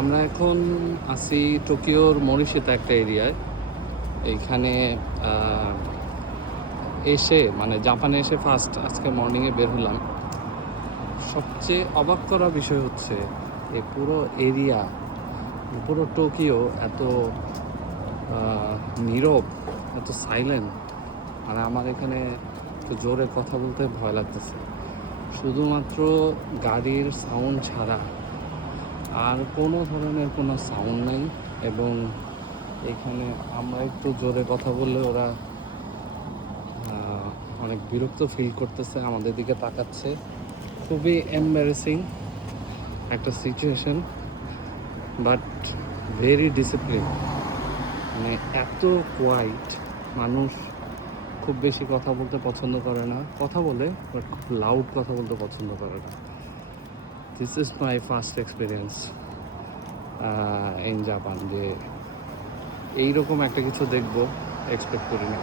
আমরা এখন আছি টোকিওর মরিশিতা একটা এরিয়ায়। এইখানে আহ, এসে মানে জাপানে এসে ফার্স্ট আজকে মর্নিংয়ে বের হলাম। সবচেয়ে অবাক করা বিষয় হচ্ছে এই পুরো এরিয়া, পুরো টোকিও এত নীরব, এত সাইলেন্ট। মানে আমার এখানে একটু জোরে কথা বলতে ভয় লাগতেছে, শুধুমাত্র গাড়ির সাউন্ড ছাড়া আর কোনো ধরনের কোনো সাউন্ড নাই। এবং এখানে আমরা একটু জোরে কথা বললে ওরা অনেক বিরক্ত ফিল করতেছে, আমাদের দিকে তাকাচ্ছে। খুবই এম্বারেসিং একটা সিচুয়েশন, বাট ভেরি ডিসিপ্লিন। মানে এত কোয়াইট, মানুষ খুব বেশি কথা বলতে পছন্দ করে না, কথা বলে বাট খুব লাউড কথা বলতে পছন্দ করে না। This is my first experience in Japan, যে এইরকম একটা কিছু দেখবো এক্সপেক্ট করি না।